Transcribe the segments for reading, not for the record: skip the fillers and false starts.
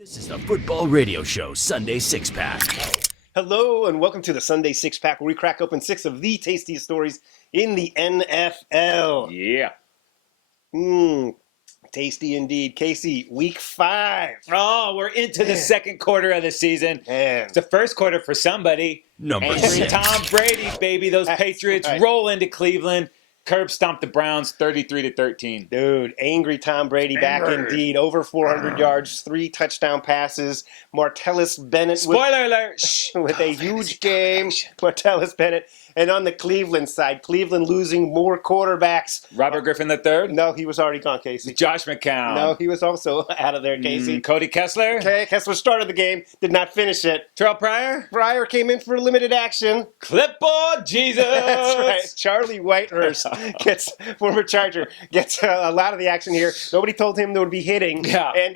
This is the Football Radio Show Sunday Six Pack. Hello and welcome to the Sunday Six Pack, where we crack open six of the tastiest stories in the NFL. Yeah. Tasty indeed. Casey, week 5. Oh, we're into the second quarter of the season. Man. It's the first quarter for somebody. Number Angry 6. Tom Brady, baby. Those That's Patriots right. roll into Cleveland. Curb stomp the Browns 33-13. Dude, angry Tom Brady back Angry. indeed. Over 400 yards, 3 touchdown passes. Martellus Bennett Spoiler alert. Shh. with a huge game. Martellus Bennett. And on the Cleveland side, Cleveland losing more quarterbacks. Robert Griffin III. No, he was already gone, Casey. Josh McCown. No, he was also out of there, Casey. Cody Kessler. Okay, Kessler started the game, did not finish it. Terrell Pryor. Pryor came in for limited action. Clipboard Jesus. That's right. Charlie Whitehurst former Charger, gets a lot of the action here. Nobody told him there would be hitting. Yeah. And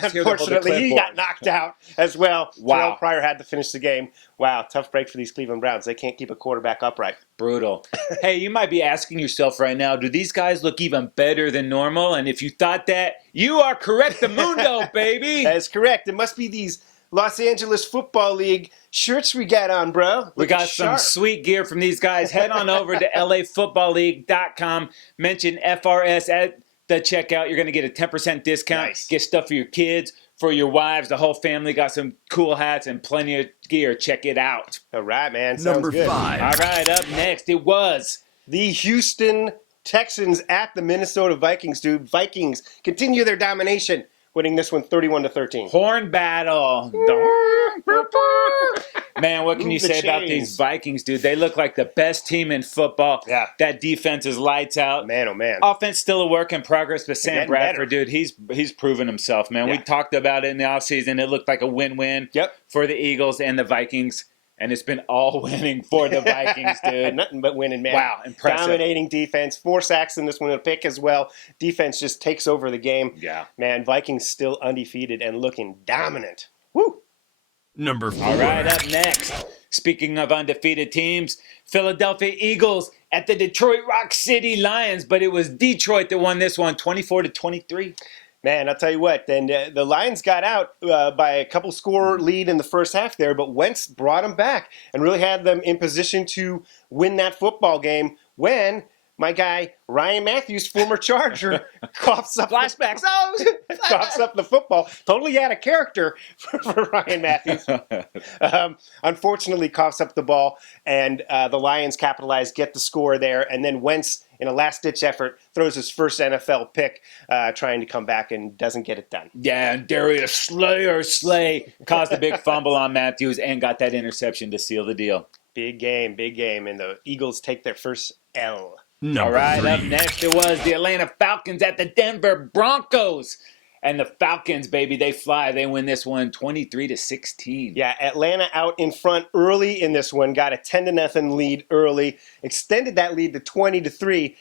just hear the unfortunately, he clipboard. got knocked out as well. Wow. Terrell Pryor had to finish the game. Wow, tough break for these Cleveland Browns. They can't keep a quarterback upright. Brutal. Hey, you might be asking yourself right now, do these guys look even better than normal? And if you thought that, you are correct, the mundo, baby. That is correct. It must be these Los Angeles Football League shirts we got on, bro. We Look got some sweet gear from these guys. Head on over to lafootballleague.com. Mention FRS at the checkout. You're going to get a 10% discount. Nice. Get stuff for your kids, for your wives, the whole family. Got some cool hats and plenty of gear. Check it out. All right, man. Sounds Number good. 5. All right, up next, it was The Houston Texans at the Minnesota Vikings, dude. Vikings continue their domination, winning this one 31-13. Horn Battle. Man, what can Move you the say about chains. these Vikings, dude? They look like the best team in football. Yeah. That defense is lights out. Man, oh man. Offense still a work in progress, but Sam getting Bradford, better. dude, he's proven himself, man. We Yeah. talked about it in the offseason. It looked like a win-win Yep. for the Eagles and the Vikings, and it's been all winning for the Vikings, dude. Nothing but winning, man. Wow, impressive. Dominating defense. 4 sacks in this one, a pick as well. Defense just takes over the game. Yeah. Man, Vikings still undefeated and looking dominant. Woo! Number 4. All right, up next. Speaking of undefeated teams, Philadelphia Eagles at the Detroit Rock City Lions, but it was Detroit that won this one, 24-23. Man, I'll tell you what, then the Lions got out by a couple score lead in the first half there, but Wentz brought them back and really had them in position to win that football game when my guy Ryan Matthews, former Charger, coughs up Flashbacks. coughs up the football. Totally out of character for Ryan Matthews. Unfortunately, coughs up the ball, and the Lions capitalize, get the score there, and then Wentz, in a last-ditch effort, throws his first NFL pick, trying to come back and doesn't get it done. Yeah, and Darius Slay caused a big fumble on Matthews and got that interception to seal the deal. Big game, and the Eagles take their first L. Number All right, 3. up next it was the Atlanta Falcons at the Denver Broncos. And the Falcons, baby, they fly. They win this one 23-16. Yeah, Atlanta out in front early in this one, got a 10-0 lead early, extended that lead to 20-3.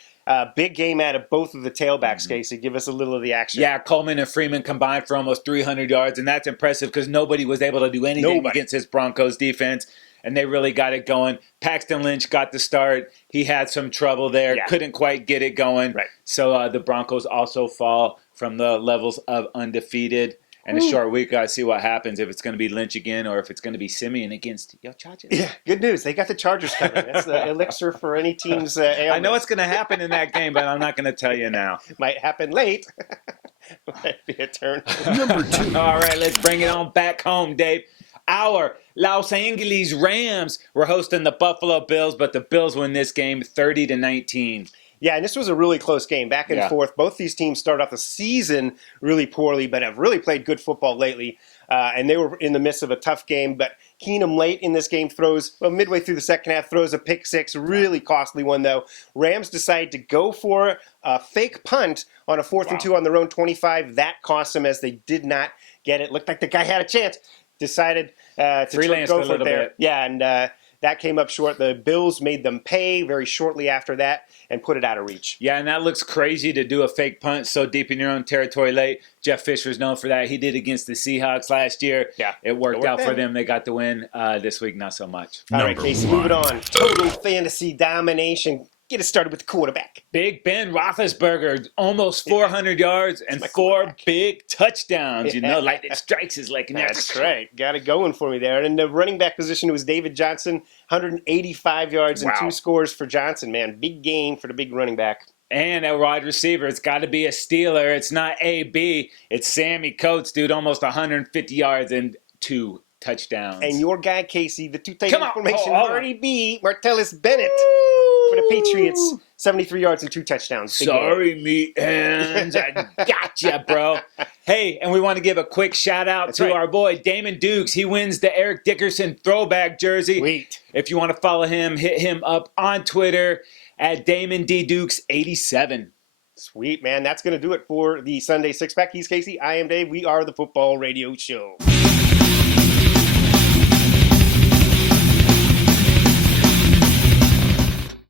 Big game out of both of the tailbacks, Casey. Give us a little of the action. Yeah, Coleman and Freeman combined for almost 300 yards, and that's impressive because nobody was able to do anything against this Broncos defense, and they really got it going. PaxtonLynch got the start. He had some trouble there, couldn't quite get it going. Right. So the Broncos also fall from the levels of undefeated. And a short week, got to see what happens, if it's going to be Lynch again or if it's going to be Seimian against your Chargers. Yeah, good news. They got the Chargers covered. That's the elixir for any team's ailments. I know what's going to happen in that game, but I'm not going to tell you now. Might happen late. Might be a turn. Number 2. All right, let's bring it on back home, Dave. Our Los Angeles Rams were hosting the Buffalo Bills, but the Bills win this game 30-19. Yeah, and this was a really close game, back and forth. Both these teams started off the season really poorly, but have really played good football lately. And they were in the midst of a tough game. But Keenum late in this game midway through the second half, throws a pick six, really costly one though. Rams decide to go for a fake punt on a 4th and 2 on their own 25. That cost them as they did not get it. Looked like the guy had a chance. Decided to Freelance go a for it little there. bit. Yeah, and that came up short. The Bills made them pay very shortly after that and put it out of reach. Yeah, and that looks crazy to do a fake punt so deep in your own territory late. Jeff Fisher's known for that. He did against the Seahawks last year. Yeah. It worked out for then. them. They got the win this week, not so much. All right, Number Casey, 1. moving on. Total Fantasy Domination. Get it started with the quarterback. Big Ben Roethlisberger, almost 400 yards and 4 big touchdowns. You know, lightning strikes is like That's right. Got it going for me there. And in the running back position, it was David Johnson, 185 yards and 2 scores for Johnson, man. Big game for the big running back. And at wide receiver, it's got to be a Steeler. It's not AB. It's Sammy Coates, dude, almost 150 yards and 2 touchdowns. And your guy, Casey, the two tight end formation, Marty B, Martellus Bennett for the Patriots, 73 yards and 2 touchdowns. Big Sorry, meat hands. I gotcha, bro. Hey, and we want to give a quick shout out to our boy, Damon Dukes. He wins the Eric Dickerson throwback jersey. Sweet. If you want to follow him, hit him up on Twitter at DamonDDukes87. Sweet, man. That's going to do it for the Sunday Six Pack. He's Casey. I am Dave. We are the Football Radio Show.